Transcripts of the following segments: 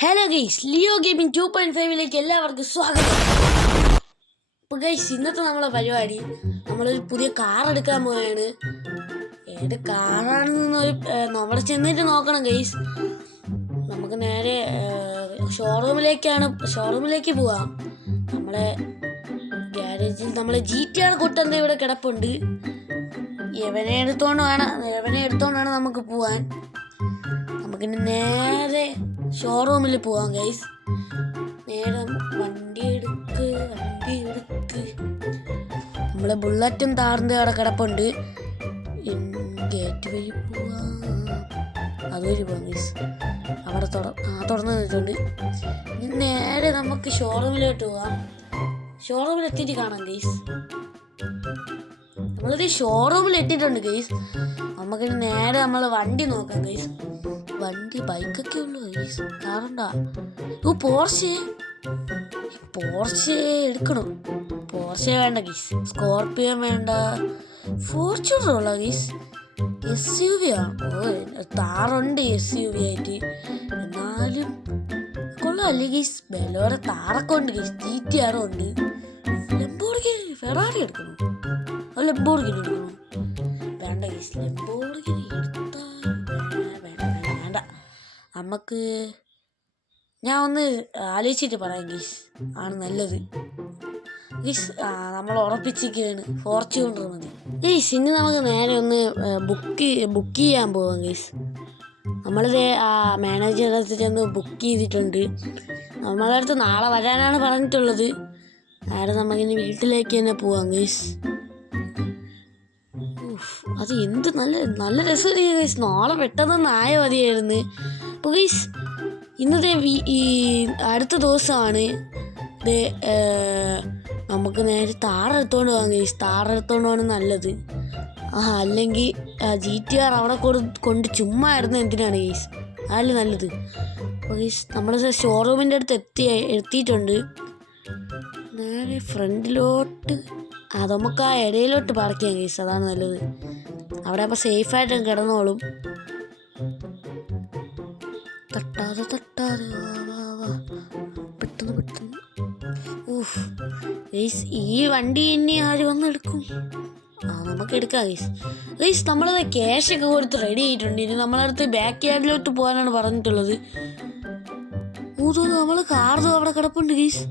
Hello guys, Leo gaming 2.5ലേക്ക് എല്ലാവർക്കും സ്വാഗതം. അപ്പോൾ ഗൈസ്, ഇന്നത്തെ നമ്മളെ പരിപാടി നമ്മളൊരു പുതിയ കാർ എടുക്കാൻ പോവുകയാണ്. ഏത് കാറാണെന്നൊരു നമ്മൾ ചെന്നിട്ട് നോക്കണം ഗൈസ്. നമുക്ക് നേരെ ഷോറൂമിലേക്ക് പോവാം. നമ്മളെ ഗ്യാരേജിൽ നമ്മളെ GTR കൊട്ടന്ത ഇവിടെ കിടപ്പുണ്ട്. എവനെ എടുത്തോണ്ടാണ് നമുക്ക് പോവാൻ. നമുക്കിനി നേരെ ഷോറൂമിൽ പോവാം ഗൈസ്. നേരെ വണ്ടി എടുക്ക്. നമ്മളെ ബുള്ളറ്റും താറിൻ്റെ അവിടെ കിടപ്പുണ്ട്. ഗേറ്റ് വഴി പോവാം, അതുവഴി പോവാം ഗൈസ്. അവിടെ തുറന്നു നിന്നിട്ടുണ്ട്. നേരെ നമുക്ക് ഷോറൂമിലോട്ട് പോവാം. ഷോറൂമിൽ എത്തിയിട്ട് കാണാം ഗൈസ്. നമ്മളൊരു ഷോറൂമിൽ എത്തിയിട്ടുണ്ട് ഗൈസ്. നമുക്കിനി നേരെ നമ്മളെ വണ്ടി നോക്കാം ഗൈസ്. വണ്ടി ബൈക്കൊക്കെ ഉള്ളു ഗൈസ്. കാറുണ്ടാ? പോർഷെ എടുക്കണം. പോർഷെ വേണ്ട ഗൈസ്, സ്കോർപ്പിയോ വേണ്ട, ഫോർച്യൂണർ ഉള്ള ഗൈസ്. SUV ആണ്. താറുണ്ട് SUV ആയിട്ട്, എന്നാലും കൊള്ളാമല്ലേ ഗൈസ്. ബെലോടെ താറൊക്കെ ഉണ്ട് ഗൈസ്. GTR ഉണ്ട്. ഫെറാറി എടുക്കണം. ലംബോർഗിനി എടുക്കണം. വേണ്ട ഗൈസ്, ലംബോർഗിനി വേണ്ട. നമുക്ക് ഞാൻ ഒന്ന് ആലോചിച്ചിട്ട് പറയാം ഗൈസ്, ആണ് നല്ലത് ഗൈസ്. നമ്മൾ ഉറപ്പിച്ചിരിക്കുകയാണ്, ഫോർച്യൂണർ മതി ഗൈസ്. ഇനി നമുക്ക് നേരെ ഒന്ന് ബുക്ക് ചെയ്യാൻ പോവാം ഗൈസ്. നമ്മളിത് മാനേജറുടെ അടുത്ത് ചെന്ന് ബുക്ക് ചെയ്തിട്ടുണ്ട്. നമ്മളെ അടുത്ത് നാളെ വരാനാണ് പറഞ്ഞിട്ടുള്ളത്. നേരെ നമുക്കിനി വീട്ടിലേക്ക് തന്നെ പോവാം ഗൈസ്. അത് എന്ത് നല്ല രസമല്ലേ ഗൈസ്. നാളെ പെട്ടെന്ന് ആയ മതിയായിരുന്നു. അപ്പോൾ ഗൈസ്, ഇന്നത്തെ ഈ അടുത്ത ദിവസമാണ്. നമുക്ക് നേരെ താറെടുത്തോണ്ട് പോകാം ഗൈസ്. താറെടുത്തോണ്ട് പോകാൻ നല്ലത്. അല്ലെങ്കിൽ GTR അവിടെ കൊണ്ട് ചുമ്മാ ആയിരുന്നു എന്തിനാണ് ഗൈസ്. അതല്ലേ നല്ലത്. അപ്പോൾ ഗൈസ്, നമ്മൾ ഷോറൂമിൻ്റെ അടുത്ത് എത്തിയിട്ടുണ്ട്. നേരെ ഫ്രണ്ടിലോട്ട് നമുക്ക് ആ ഇടയിലോട്ട് പാർക്ക് ചെയ്യാം ഗൈസ്. അതാണ് നല്ലത്. അവിടെ അപ്പോൾ സേഫായിട്ട് കിടന്നോളും. തട്ടാതെ വാ പെട്ടെന്ന്. ഗൈസ്, ഈ വണ്ടി ഇനി ആര് വന്നെടുക്കും? നമുക്ക് എടുക്കാം ഗൈസ്. നമ്മളത് ക്യാഷൊക്കെ കൊടുത്ത് റെഡി ആയിട്ടുണ്ട്. ഇനി നമ്മളടുത്ത് ബാക്ക് യാർഡിലോട്ട് പോകാനാണ് പറഞ്ഞിട്ടുള്ളത്. നമ്മൾ കാർ അവിടെ കിടപ്പുണ്ട് ഗൈസ്.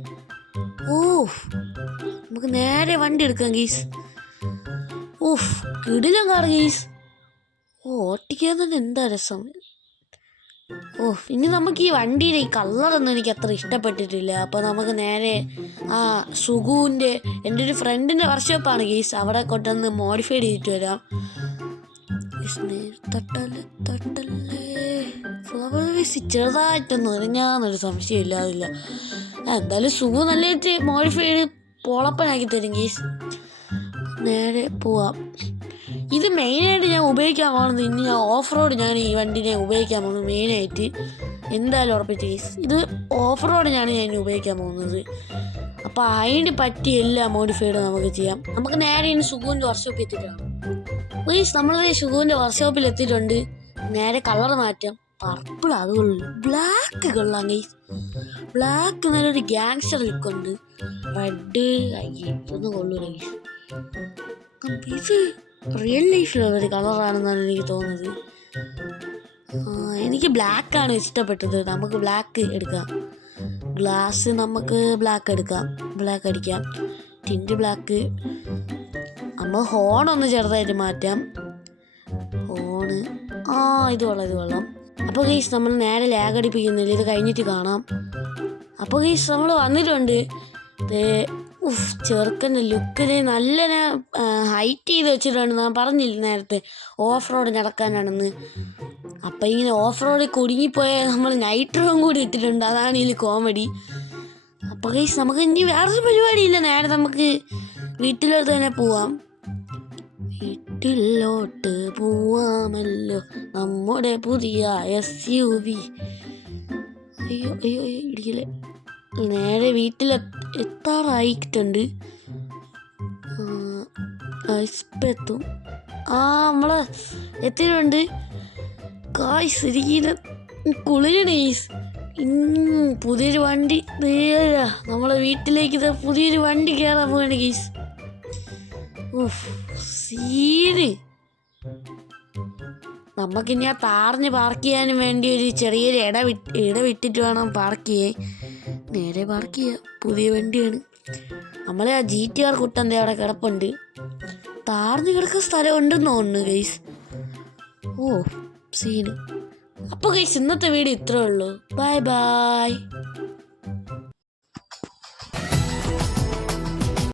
നമുക്ക് നേരെ വണ്ടി എടുക്കാം ഗൈസ്. കിടിലം കാർ ഗൈസ്. ഓട്ടിക്കാൻ തന്നെ എന്താ രസം. ഇനി നമുക്ക് ഈ വണ്ടിയുടെ ഈ കളറൊന്നും എനിക്ക് അത്ര ഇഷ്ടപ്പെട്ടിട്ടില്ല. അപ്പോൾ നമുക്ക് നേരെ സുഗുവിൻ്റെ, എൻ്റെ ഒരു ഫ്രണ്ടിൻ്റെ വർക്ക്ഷോപ്പാണ് ഗൈസ്, അവിടെ കൊണ്ടുവന്ന് മോഡിഫൈ ചെയ്തിട്ട് വരാം. ചെറുതായിട്ടൊന്നും അറിഞ്ഞാന്നൊരു സംശയം ഇല്ലാതില്ല. എന്തായാലും സുഗു നല്ലതായിട്ട് മോഡിഫൈ ചെയ്ത് പൊളപ്പനാക്കി തരും ഗൈസ്. നേരെ പോവാം. ഇത് മെയിനായിട്ട് ഞാൻ ഉപയോഗിക്കാൻ പോകുന്നത്, ഇനി ഞാൻ ഓഫ് റോഡ് ഞാൻ ഈ വണ്ടിനെ ഉപയോഗിക്കാൻ പോകുന്നത് മെയിനായിട്ട്. എന്തായാലും ഉറപ്പിച്ച് ഗൈസ്, ഇത് ഓഫ് റോഡ് ഞാൻ ഉപയോഗിക്കാൻ പോകുന്നത്. അപ്പോൾ അതിന് പറ്റിയ എല്ലാ മോഡിഫൈഡും നമുക്ക് ചെയ്യാം. നമുക്ക് നേരെ ഇനി സുഗുവിൻ്റെ വർക്ക്ഷോപ്പിൽ എത്തിയിട്ടാണ് ഗൈസ്. നമ്മളത് സുഗുവിൻ്റെ വർക്ക്ഷോപ്പിൽ എത്തിയിട്ടുണ്ട്. നേരെ കളർ മാറ്റാം. പർപ്പിൾ അത് കൊള്ളും, ബ്ലാക്ക് കൊള്ളാം ഗൈസ്. ബ്ലാക്ക് നല്ലൊരു ഗ്യാങ്സ്റ്റർ ലുക്കുണ്ട്. റെഡ് ഇതൊന്നും കൊള്ളൂല ഗൈസ്. ഇത് റിയൽ ലൈഫിലുള്ളൊരു കളറാണെന്നാണ് എനിക്ക് തോന്നുന്നത്. എനിക്ക് ബ്ലാക്കാണ് ഇഷ്ടപ്പെട്ടത്. നമുക്ക് ബ്ലാക്ക് എടുക്കാം. ഗ്ലാസ് നമുക്ക് ബ്ലാക്ക് എടുക്കാം, ബ്ലാക്ക് അടിക്കാം. Tint black. നമ്മൾ ഹോണൊന്ന് ചെറുതായിട്ട് മാറ്റാം. ഹോണ് ഇത് കൊള്ളാം. അപ്പോൾ ഗൈസ്, നമ്മൾ നേരെ ലാഗ് അടിപ്പിക്കുന്നില്ല, ഇത് കഴിഞ്ഞിട്ട് കാണാം. അപ്പോൾ ഗൈസ്, നമ്മൾ വന്നിട്ടുണ്ട്. ചെറുക്കൻ്റെ ലുക്കിന് നല്ല ഹൈറ്റ് ചെയ്ത് വെച്ചിട്ടുണ്ട്. ഞാൻ പറഞ്ഞില്ല നേരത്തെ ഓഫ് റോഡ് നടക്കാനാണെന്ന്. അപ്പം ഇങ്ങനെ ഓഫ് റോഡിൽ കുടുങ്ങിപ്പോയാൽ നമ്മൾ നൈട്രോയും കൂടി ഇട്ടിട്ടുണ്ട്. അതാണ് ഇതിൽ കോമഡി. അപ്പോൾ ഗൈസ്, നമുക്ക് ഇനി വേറൊരു പരിപാടിയില്ല. നേരെ നമുക്ക് വീട്ടിലോട്ട് തന്നെ പോവാം. വീട്ടിലോട്ട് പോവാമല്ലോ, നമ്മുടെ പുതിയ SUV. അയ്യോ ഇടിക്കില്ലേ. നേരെ എത്താറായിട്ടുണ്ട്. ഇപ്പം എത്തും. നമ്മൾ എത്തിയിട്ടുണ്ട്. കായ്സ് ഇരിക്കുന്ന കുളിരണ ഗൈസ്. പുതിയൊരു വണ്ടി നേരാ നമ്മളെ വീട്ടിലേക്ക് ഇത് പുതിയൊരു വണ്ടി കയറാൻ പോവാണ് ഗൈസ്. സീന്. നമുക്കിനി ആ താറിഞ്ഞ് പാർക്ക് ചെയ്യാനും വേണ്ടി ഒരു ചെറിയൊരു ഇട വിട്ടിട്ട് വേണം പാർക്ക് ചെയ്യാൻ. നേരെ പാർക്ക് ചെയ്യാം. പുതിയ വണ്ടിയാണ്. നമ്മളെ ആ GTR കുട്ടൻ്റെ അവിടെ കിടപ്പുണ്ട്. താർന്ന് കിടക്കുന്ന സ്ഥലം ഉണ്ടെന്ന് തോന്നുന്നു ഗൈസ്. സീന്. അപ്പോൾ ഗൈസ് ഇന്നത്തെ വീഡിയോ ഇത്രേ ഉള്ളൂ. Bye bye.